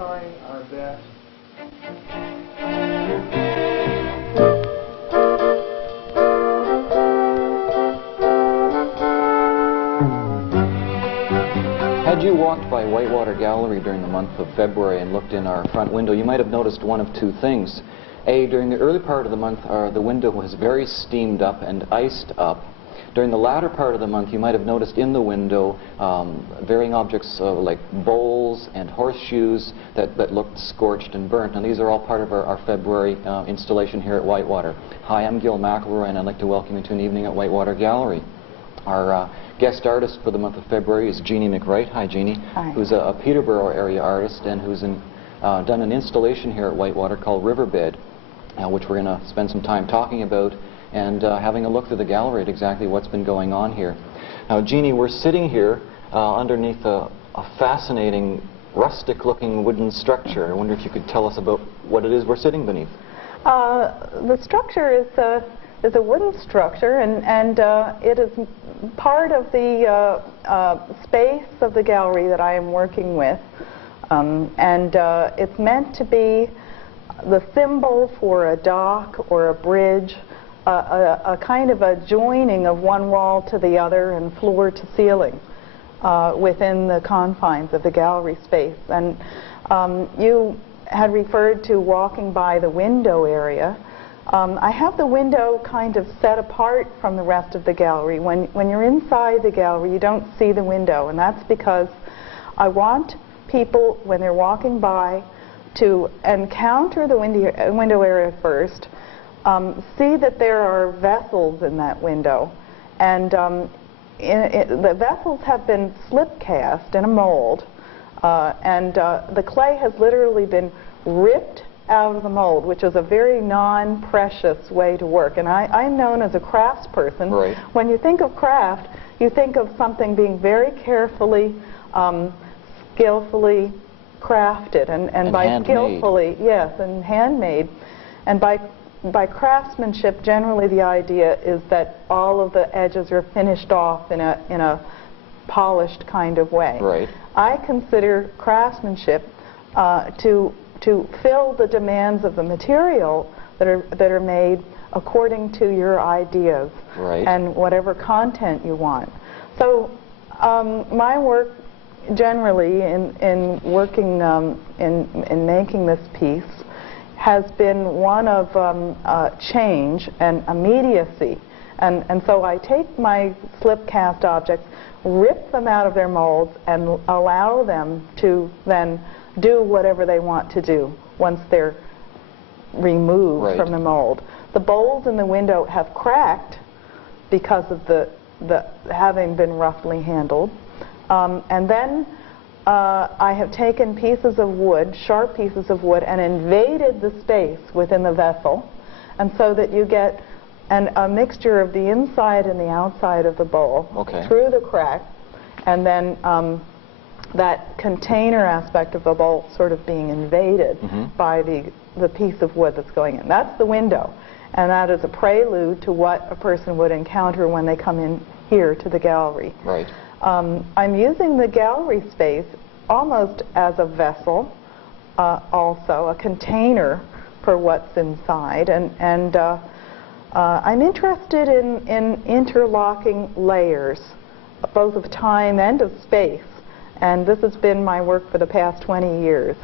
trying our best. Had you walked by Whitewater Gallery during the month of February and looked in our front window, you might have noticed one of two things. A, during the early part of the month, the window was very steamed up and iced up. During the latter part of the month, you might have noticed in the window varying objects like bowls and horseshoes that looked scorched and burnt. And these are all part of our February installation here at Whitewater. Hi, I'm Gil McElroy, and I'd like to welcome you to an evening at Whitewater Gallery. Our guest artist for the month of February is Jeanne McWright. Hi, Jeanne. Hi. Who's a Peterborough area artist and who's done an installation here at Whitewater called Riverbed, which we're going to spend some time talking about and having a look through the gallery at exactly what's been going on here. Now, Jeanne, we're sitting here underneath a fascinating, rustic-looking wooden structure. I wonder if you could tell us about what it is we're sitting beneath. The structure is a wooden structure, and it is part of the space of the gallery that I am working with. It's meant to be the symbol for a dock or a bridge, a kind of a joining of one wall to the other and floor to ceiling within the confines of the gallery space. And you had referred to walking by the window area. I have the window kind of set apart from the rest of the gallery. When you're inside the gallery, you don't see the window, and that's because I want people, when they're walking by, to encounter the window area first, see that there are vessels in that window, and the vessels have been slip cast in a mold, and the clay has literally been ripped out of the mold, which is a very non-precious way to work. And I'm known as a craftsperson. Right. When you think of craft, you think of something being very carefully, skillfully crafted, and by handmade. skillfully, yes, and handmade. And by craftsmanship, generally the idea is that all of the edges are finished off in a polished kind of way. Right. I consider craftsmanship to fill the demands of the material that are made according to your ideas. Right. And whatever content you want. So my work generally in working in making this piece has been one of change and immediacy. And so I take my slip cast objects, rip them out of their molds, and allow them to then do whatever they want to do once they're removed Right. from the mold. The bowls in the window have cracked because of the having been roughly handled. And then I have taken pieces of wood, sharp pieces of wood, and invaded the space within the vessel, and so that you get a mixture of the inside and the outside of the bowl through the crack, and then that container aspect of the bowl sort of being invaded by the piece of wood that's going in. That's the window, and that is a prelude to what a person would encounter when they come in here to the gallery. Right. I'm using the gallery space almost as a vessel, also a container for what's inside, and I'm interested in interlocking layers, both of time and of space, and this has been my work for the past 20 years.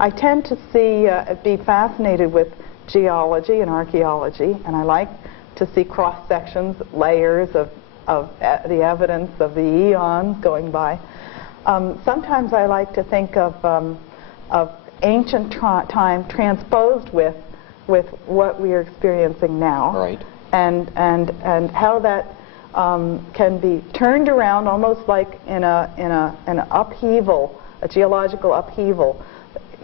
I tend to be fascinated with geology and archaeology, and I like to see cross-sections, layers of the evidence of the eons going by. Sometimes I like to think of ancient time transposed with what we are experiencing now, Right. and how that can be turned around almost like in an upheaval, a geological upheaval.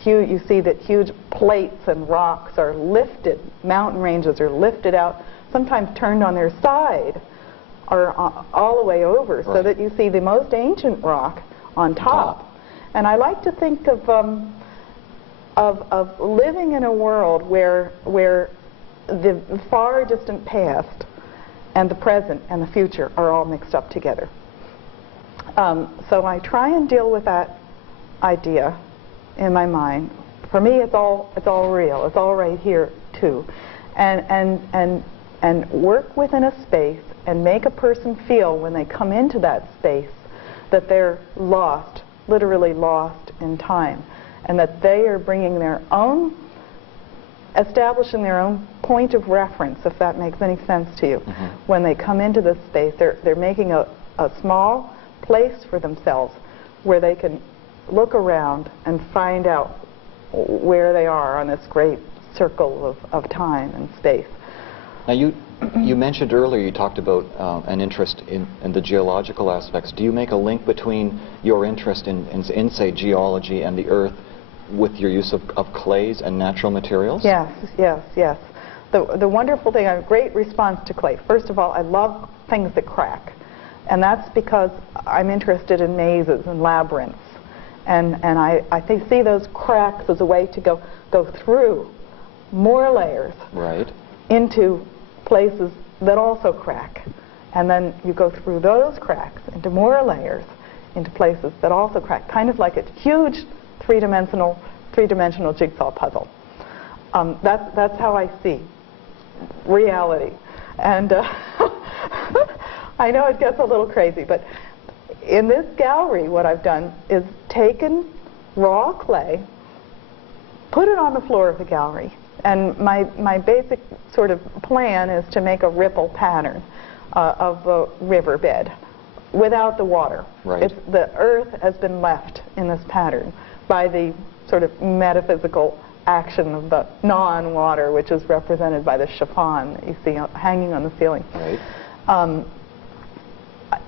You see that huge plates and rocks are lifted, mountain ranges are lifted out, sometimes turned on their side, or all the way over, Right. so that you see the most ancient rock on top. And I like to think of living in a world where the far distant past and the present and the future are all mixed up together. So I try and deal with that idea in my mind. For me, it's all real. It's all right here too, and work within a space and make a person feel when they come into that space that they're lost, literally lost in time, and that they are bringing their own, establishing their own point of reference, if that makes any sense to you. When they come into this space, they're making a small place for themselves where they can look around and find out where they are on this great circle of time and space. Now you mentioned earlier, you talked about an interest in the geological aspects. Do you make a link between your interest in say, geology and the earth with your use of clays and natural materials? Yes, yes, yes. The wonderful thing, I have a great response to clay. First of all, I love things that crack. And that's because I'm interested in mazes and labyrinths. And I see those cracks as a way to go through more layers into places that also crack. And then you go through those cracks into more layers into places that also crack. Kind of like a huge three-dimensional jigsaw puzzle. That's how I see reality. And I know it gets a little crazy, but in this gallery what I've done is taken raw clay, put it on the floor of the gallery, and my basic sort of plan is to make a ripple pattern of a riverbed without the water. The earth has been left in this pattern by the sort of metaphysical action of the non-water, which is represented by the chiffon that you see hanging on the ceiling.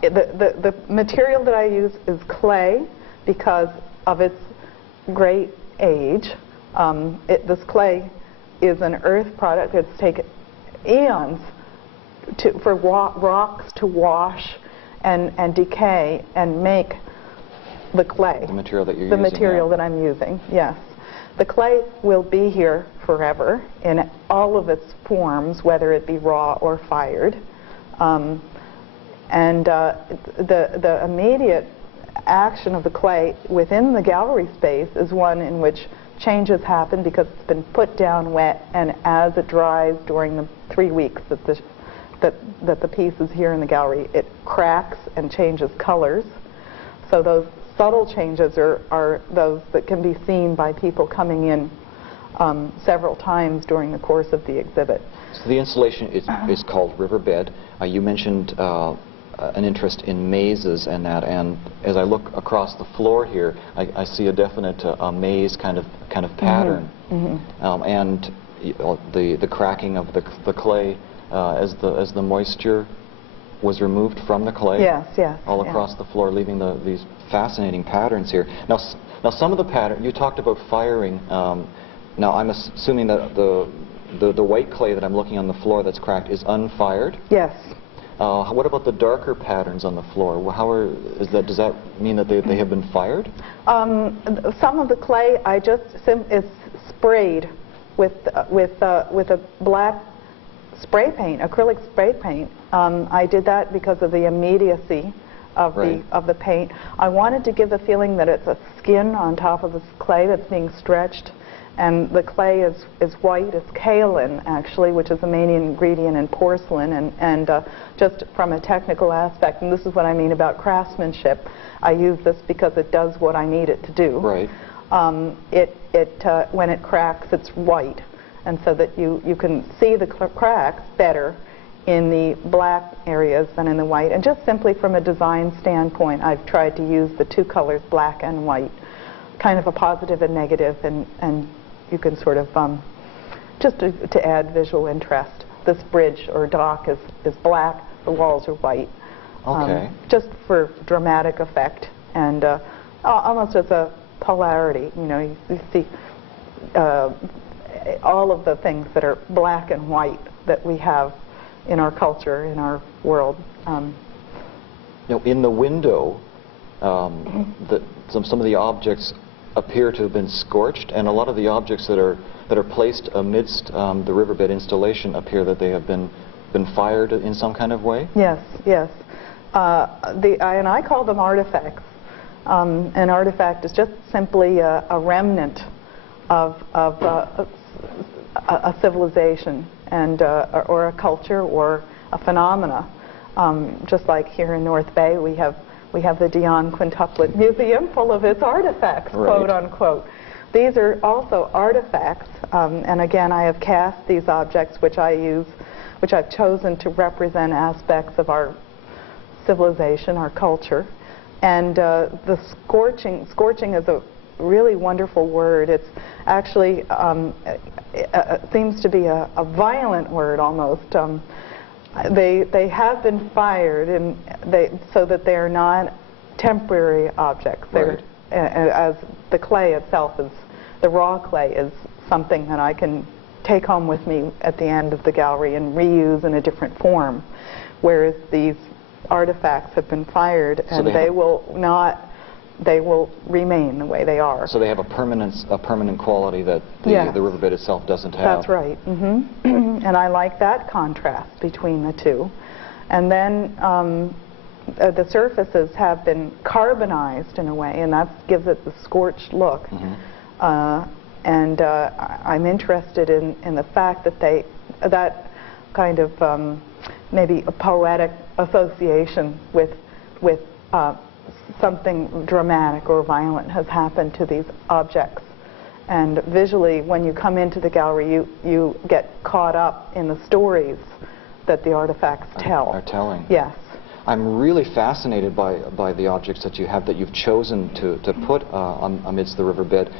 The material that I use is clay because of its great age. This clay is an earth product. It's taken eons for rocks to wash and decay and make the clay. The material that you're using. The material that I'm using, yes. The clay will be here forever in all of its forms, whether it be raw or fired. The immediate action of the clay within the gallery space is one in which changes happen because it's been put down wet, and as it dries during the 3 weeks that the piece is here in the gallery, it cracks and changes colors. So those subtle changes are those that can be seen by people coming in several times during the course of the exhibit. So the installation is called Riverbed. You mentioned an interest in mazes and that, and as I look across the floor here, I see a definite maze kind of pattern, and the cracking of the clay as the moisture was removed from the clay, all across the floor, leaving these fascinating patterns here. Now some of the pattern you talked about firing. Now I'm assuming that the white clay that I'm looking on the floor that's cracked is unfired. Yes. What about the darker patterns on the floor? Does that mean that they have been fired? Some of the clay is sprayed with a black spray paint, acrylic spray paint. I did that because of the immediacy of the paint. I wanted to give the feeling that it's a skin on top of this clay that's being stretched. And the clay is white. It's kaolin, actually, which is the main ingredient in porcelain. And just from a technical aspect, and this is what I mean about craftsmanship, I use this because it does what I need it to do. When it cracks, it's white, and so that you can see the cracks better in the black areas than in the white. And just simply from a design standpoint, I've tried to use the two colors, black and white, kind of a positive and negative, and you can sort of, just to add visual interest. This bridge or dock is black, the walls are white. Just for dramatic effect, and almost as a polarity. You know, you see all of the things that are black and white that we have in our culture, in our world. Now, in the window, some of the objects appear to have been scorched, and a lot of the objects that are placed amidst the riverbed installation appear that they have been fired in some kind of way. Yes, yes. And I call them artifacts An artifact is just simply a remnant of a civilization and or a culture or a phenomena. Just like here in North Bay, we have the Jeanne Quintuplet Museum full of its artifacts, right, quote unquote. These are also artifacts, and again, I have cast these objects which I've chosen to represent aspects of our civilization, our culture. And the scorching is a really wonderful word. It's actually it seems to be a violent word almost. They have been fired, and so that they are not temporary objects. Right. As the clay itself is, the raw clay is something that I can take home with me at the end of the gallery and reuse in a different form, whereas these artifacts have been fired, and they will remain the way they are. So they have a permanent quality that the riverbed itself doesn't have. That's right. And I like that contrast between the two. And then the surfaces have been carbonized in a way, and that gives it the scorched look. And I'm interested in the fact that that kind of maybe a poetic association with something dramatic or violent has happened to these objects. And visually, when you come into the gallery, you get caught up in the stories that the artifacts are telling. Yes. I'm really fascinated by the objects that you have, that you've chosen to put amidst the riverbed,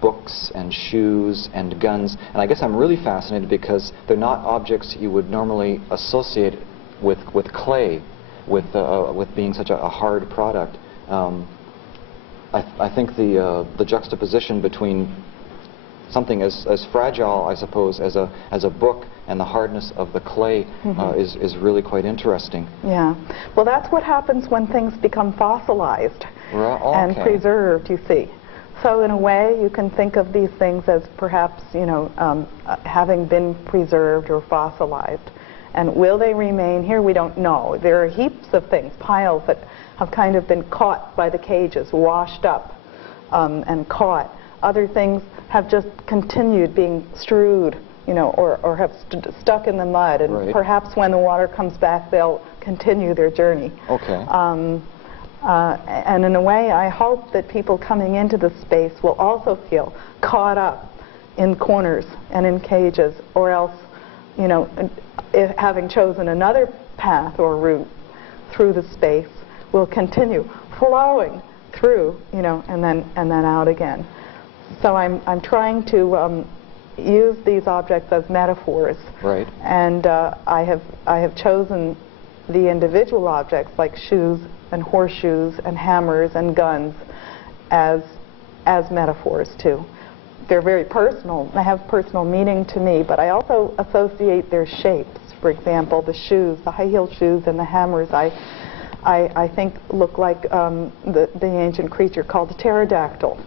books and shoes and guns. And I guess I'm really fascinated because they're not objects you would normally associate with clay, with being such a hard product. I think the juxtaposition between something as fragile, I suppose, as a book and the hardness of the clay is really quite interesting. Yeah. Well, that's what happens when things become fossilized and preserved, you see. So in a way, you can think of these things as perhaps, having been preserved or fossilized. And will they remain here? We don't know. There are heaps of things, piles that have kind of been caught by the cages, washed up and caught. Other things have just continued being strewed, or have stuck in the mud. And perhaps when the water comes back, they'll continue their journey. Okay. And in a way, I hope that people coming into the space will also feel caught up in corners and in cages, or else, if having chosen another path or route through the space, will continue flowing through, and then out again. So I'm trying to use these objects as metaphors. Right. And I have chosen the individual objects like shoes and horseshoes and hammers and guns as metaphors too. They're very personal. They have personal meaning to me, but I also associate their shapes. For example, the shoes, the high-heeled shoes and the hammers, I think look like the ancient creature called the pterodactyl.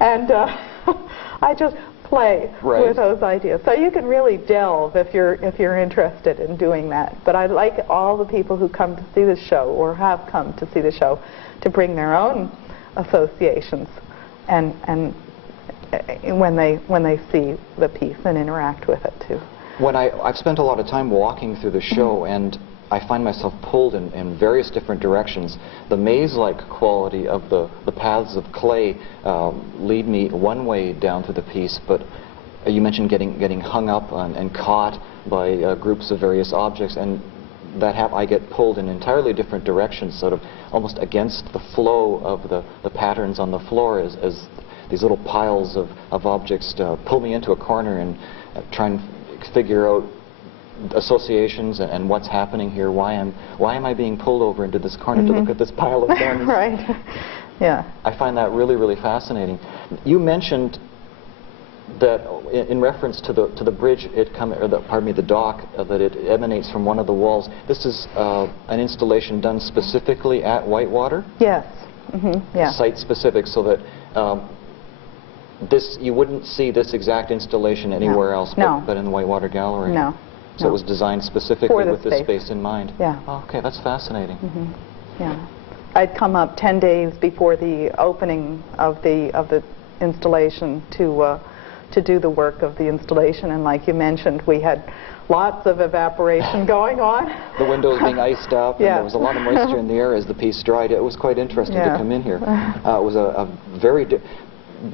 And I just play with those ideas. So you can really delve if you're interested in doing that. But I'd like all the people who come to see the show or have come to see the show to bring their own associations and when they see the piece and interact with it too. When I've spent a lot of time walking through the show, and I find myself pulled in various different directions. The maze-like quality of the paths of clay lead me one way down through the piece, but you mentioned getting hung up and caught by groups of various objects, and I get pulled in entirely different directions, sort of almost against the flow of the patterns on the floor as these little piles of objects pull me into a corner and try and figure out associations and what's happening here. Why am I being pulled over into this corner to look at this pile of guns? Right. Yeah. I find that really, really fascinating. You mentioned that in reference to the bridge, the dock, that it emanates from one of the walls. This is an installation done specifically at Whitewater? Yes. Yeah. Site-specific, so that you wouldn't see this exact installation anywhere else but in the Whitewater Gallery. No. So it was designed specifically with this space in mind. Yeah. Okay, that's fascinating. Yeah. I'd come up 10 days before the opening of the installation to do the work of the installation, and like you mentioned, we had lots of evaporation going on. The windows being iced up, Yeah. and there was a lot of moisture in the air as the piece dried. It was quite interesting Yeah. to come in here. It was a very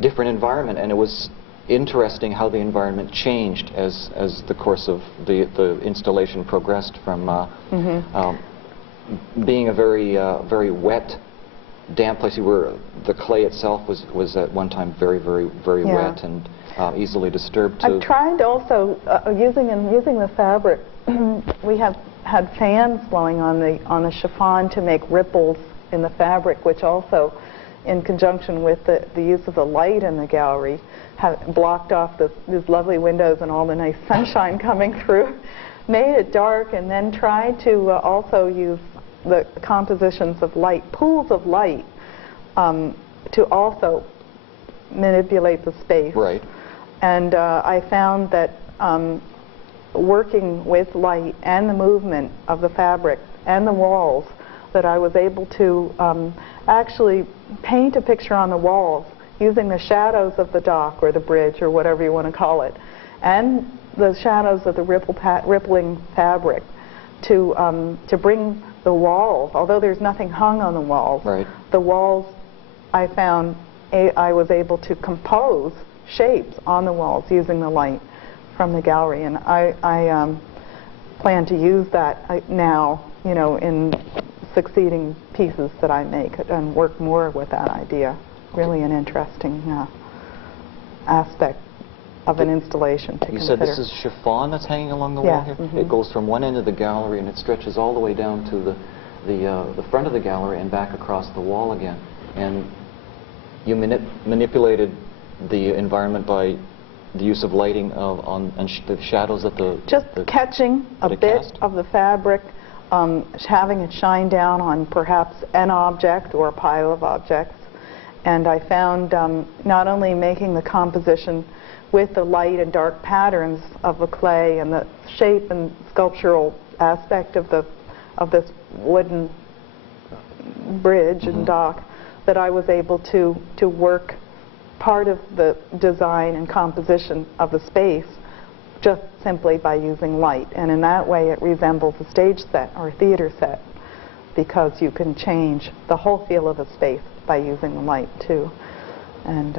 different environment, and it was interesting how the environment changed as the course of the installation progressed from being a very wet, damp place. The clay itself was at one time very Yeah. wet and easily disturbed. I've tried also using the fabric. We have had fans blowing on the chiffon to make ripples in the fabric, which also, in conjunction with the use of the light in the gallery, have blocked off these lovely windows and all the nice sunshine coming through, made it dark, and then tried to also use the compositions of light, pools of light, to also manipulate the space. Right. And I found that working with light and the movement of the fabric and the walls, that I was able to actually paint a picture on the walls using the shadows of the dock or the bridge or whatever you want to call it, and the shadows of the rippling fabric to bring the walls, although there's nothing hung on the walls, right. the walls, I found I was able to compose shapes on the walls using the light from the gallery, and I plan to use that now, you know, in succeeding pieces that I make, and work more with that idea. Really an interesting aspect of an installation to You consider. said this is chiffon that's hanging along the Yeah, wall here? mhm. It goes from one end of the gallery and it stretches all the way down to the front of the gallery and back across the wall again. And you manipulated the environment by the use of lighting and the shadows that just catching a that it bit cast? of the fabric, having it shine down on perhaps an object or a pile of objects. And I found not only making the composition with the light and dark patterns of the clay and the shape and sculptural aspect of this wooden bridge and dock, that I was able to work part of the design and composition of the space just simply by using light. And in that way it resembles a stage set or a theater set, because you can change the whole feel of a space by using the light too. And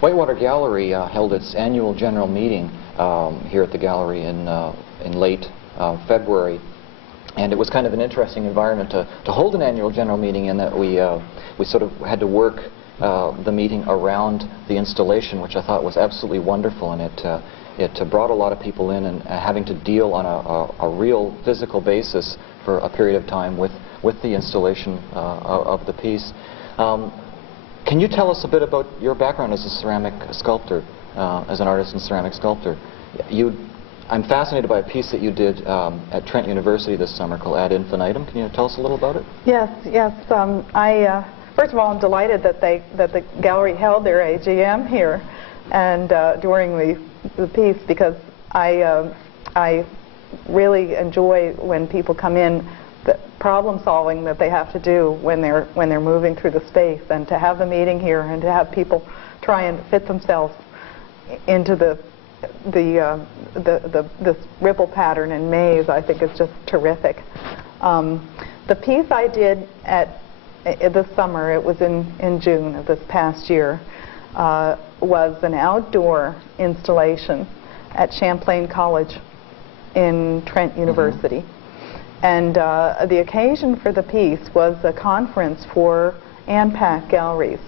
Whitewater Gallery held its annual general meeting here at the gallery in late February, and it was kind of an interesting environment to hold an annual general meeting, in that we sort of had to work the meeting around the installation, which I thought was absolutely wonderful, and it brought a lot of people in, and having to deal on a real physical basis for a period of time with the installation of the piece. Can you tell us a bit about your background as a ceramic sculptor, as an artist and ceramic sculptor? I'm fascinated by a piece that you did at Trent University this summer called Ad Infinitum. Can you tell us a little about it? yes. First of all, I'm delighted that the gallery held their AGM here, and during the piece, because I really enjoy when people come in, the problem solving that they have to do when they're moving through the space, and to have the meeting here and to have people try and fit themselves into this ripple pattern and maze, I think is just terrific. The piece I did this summer, it was in June of this past year, was an outdoor installation at Champlain College in Trent University. And the occasion for the piece was a conference for ANPAC galleries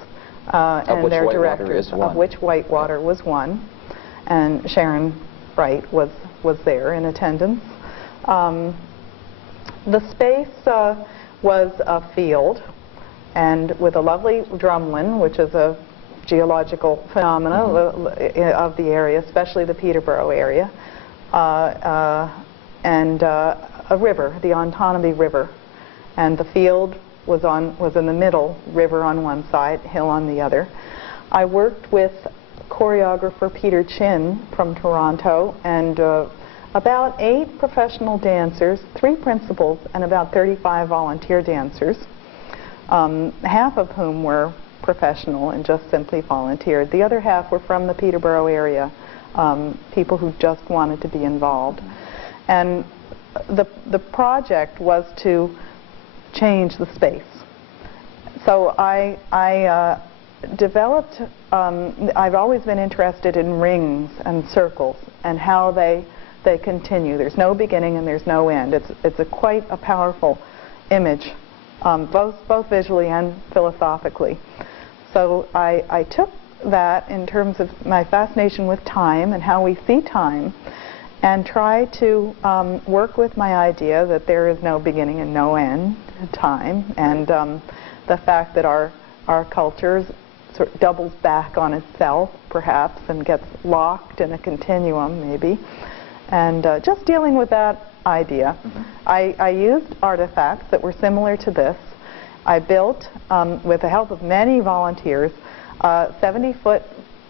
and their directors, of which Whitewater was one, and Sharon Wright was there in attendance. The space was a field, and with a lovely drumlin, which is a geological phenomena of the area, especially the Peterborough area, and a river, the Otonabee River, and the field was in the middle, river on one side, hill on the other. I worked with choreographer Peter Chin from Toronto, and about 8 professional dancers, 3 principals, and about 35 volunteer dancers, half of whom were professional and just simply volunteered. The other half were from the Peterborough area, people who just wanted to be involved. And the project was to change the space. So I developed, I've always been interested in rings and circles and how they continue. There's no beginning and there's no end. It's quite a powerful image, both visually and philosophically. So I took that in terms of my fascination with time and how we see time, and try to work with my idea that there is no beginning and no end to time, and the fact that our culture sort of doubles back on itself, perhaps, and gets locked in a continuum, maybe. And just dealing with that idea. I used artifacts that were similar to this. I built, with the help of many volunteers, a 70-foot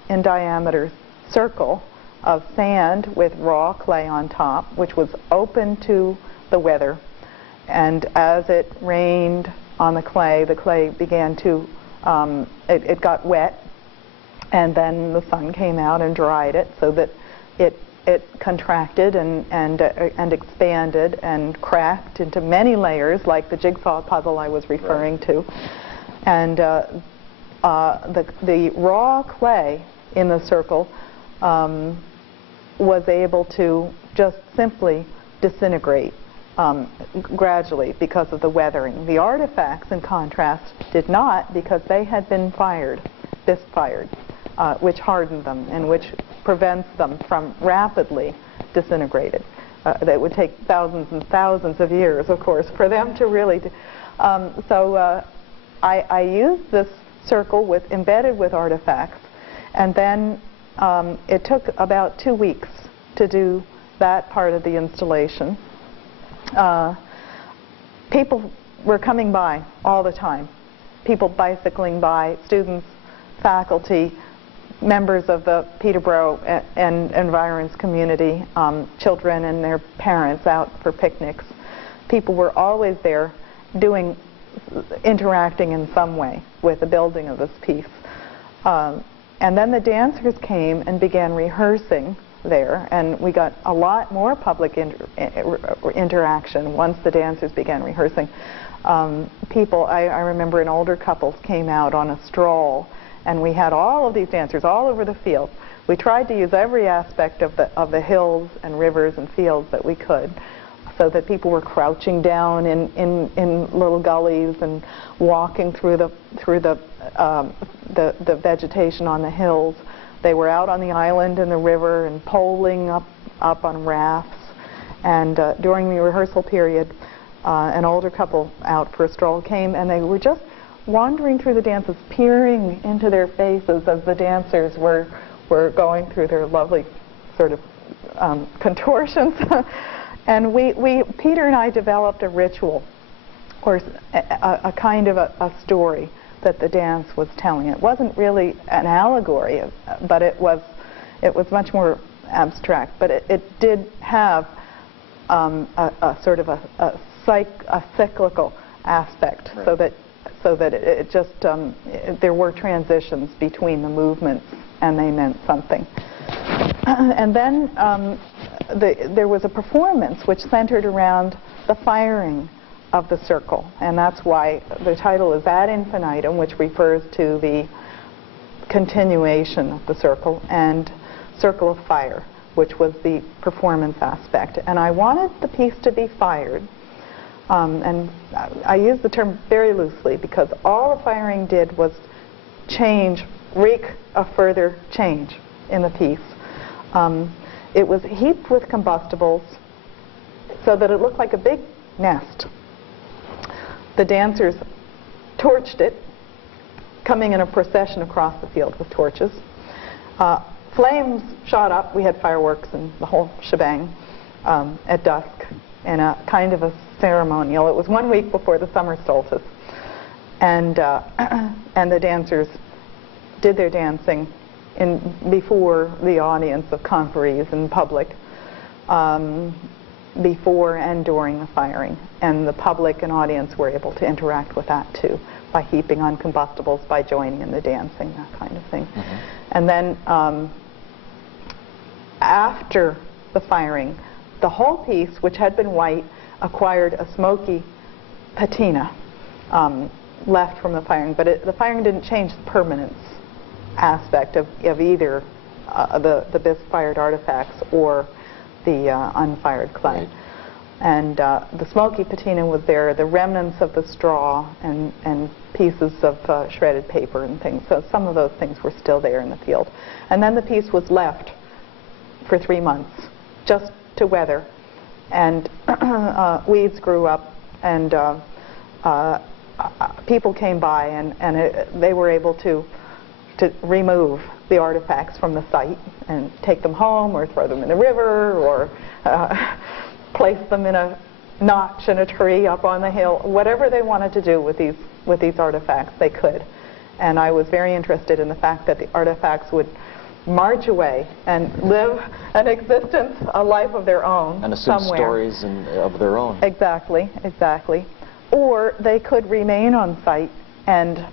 in diameter circle of sand with raw clay on top, which was open to the weather. And as it rained on the clay began to, it got wet, and then the sun came out and dried it, so that it contracted and expanded and cracked into many layers, like the jigsaw puzzle I was referring to. And the raw clay in the circle was able to just simply disintegrate gradually because of the weathering. The artifacts, in contrast, did not, because they had been fist-fired, which hardened them and which prevents them from rapidly disintegrating. That would take thousands and thousands of years, of course, for them to really... I used this circle embedded with artifacts, and then it took about 2 weeks to do that part of the installation. People were coming by all the time. People bicycling by, students, faculty, members of the Peterborough and environs community, children and their parents out for picnics. People were always there interacting in some way with the building of this piece. And then the dancers came and began rehearsing there, and we got a lot more public interaction once the dancers began rehearsing. I remember an older couple came out on a stroll, and we had all of these dancers all over the field. We tried to use every aspect of the hills and rivers and fields that we could, so that people were crouching down in little gullies and walking through the vegetation on the hills. They were out on the island in the river and poling up on rafts. And during the rehearsal period, an older couple out for a stroll came, and they were just wandering through the dances, peering into their faces as the dancers were going through their lovely sort of contortions. And Peter and I developed a ritual, or a kind of a story that the dance was telling. It wasn't really an allegory, but it was much more abstract. But it did have a sort of a cyclical aspect, right. so that it just there were transitions between the movements, and they meant something. And then there was a performance which centered around the firing of the circle, and that's why the title is Ad Infinitum, which refers to the continuation of the circle, and Circle of Fire, which was the performance aspect. And I wanted the piece to be fired, and I use the term very loosely, because all the firing did was wreak a further change in the piece. It was heaped with combustibles so that it looked like a big nest. The dancers torched it, coming in a procession across the field with torches. Flames shot up. We had fireworks and the whole shebang at dusk in a kind of a ceremonial. It was 1 week before the summer solstice. And the dancers did their dancing before the audience of conferees and public. before and during the firing. And the public and audience were able to interact with that too, by heaping on combustibles, by joining in the dancing, that kind of thing. And then after the firing, the whole piece, which had been white, acquired a smoky patina left from the firing. But the firing didn't change the permanence aspect of either the Bisque-fired artifacts or the unfired clay. Right. And the smoky patina was there, the remnants of the straw and pieces of shredded paper and things. So some of those things were still there in the field. And then the piece was left for 3 months, just to weather. And weeds grew up, and people came by, and they were able to remove the artifacts from the site and take them home or throw them in the river or place them in a notch in a tree up on the hill. Whatever they wanted to do with these artifacts, they could. And I was very interested in the fact that the artifacts would march away and live an existence, a life of their own and assume somewhere. stories of their own. Exactly, exactly. Or they could remain on site and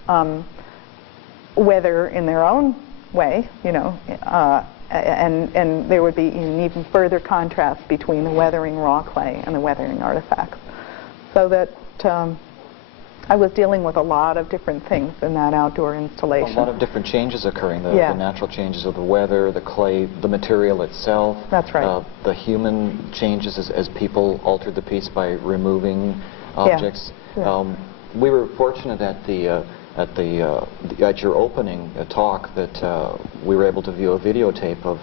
weather in their own way, you know, and there would be an even further contrast between the weathering raw clay and the weathering artifacts. So that I was dealing with a lot of different things in that outdoor installation. A lot of different changes occurring, the natural changes of the weather, the clay, the material itself. That's right. The human changes as people altered the piece by removing objects. Yeah. We were fortunate at your opening talk that we were able to view a videotape of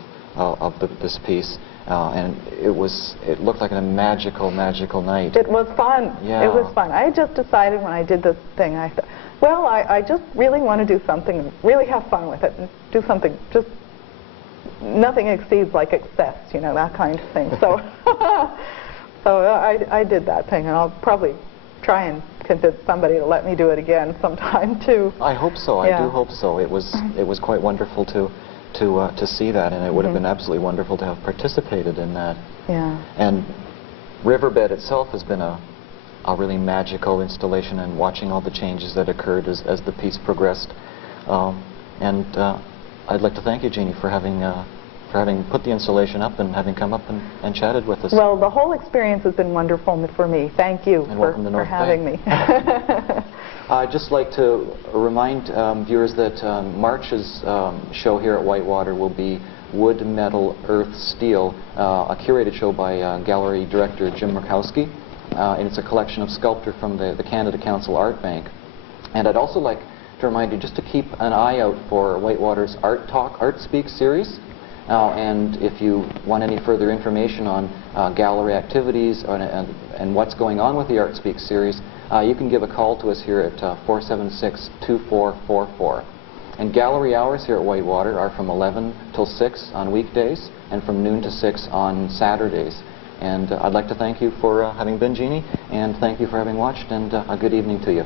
this piece, and it looked like a magical night. It was fun. Yeah. It was fun. I just decided when I did this thing, I thought, well, I just really want to do something and really have fun with it and do something. Just nothing exceeds like excess, you know, that kind of thing. So, I did that thing, and I'll probably try and convince somebody to let me do it again sometime too. I hope so. Yeah. I do hope so. It was quite wonderful to see that, and it would have been absolutely wonderful to have participated in that. Yeah. And Riverbed itself has been a really magical installation, and watching all the changes that occurred as the piece progressed. And I'd like to thank you, Jeanne, for having put the installation up and having come up and chatted with us. Well, the whole experience has been wonderful for me. Thank you for having me. I'd just like to remind viewers that March's show here at Whitewater will be Wood, Metal, Earth, Steel, a curated show by gallery director Jim Murkowski, and it's a collection of sculpture from the Canada Council Art Bank. And I'd also like to remind you just to keep an eye out for Whitewater's Art Talk, Art Speak series. And if you want any further information on gallery activities and what's going on with the Art Speak series, you can give a call to us here at 476-2444. And gallery hours here at Whitewater are from 11 till 6 on weekdays and from noon to 6 on Saturdays. And I'd like to thank you for having been, Jeanne, and thank you for having watched, and a good evening to you.